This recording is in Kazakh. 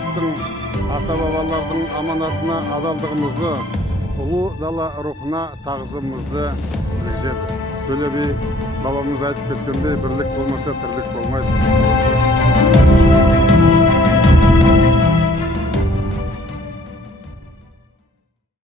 ұрпақтың, ата-бабалардың аманатына адалдығымызды, ұлы дала рухына тағзымымызды білгізеді. Төле би бабамыз айтып кеткендей, бірлік болмаса тірлік болмайды.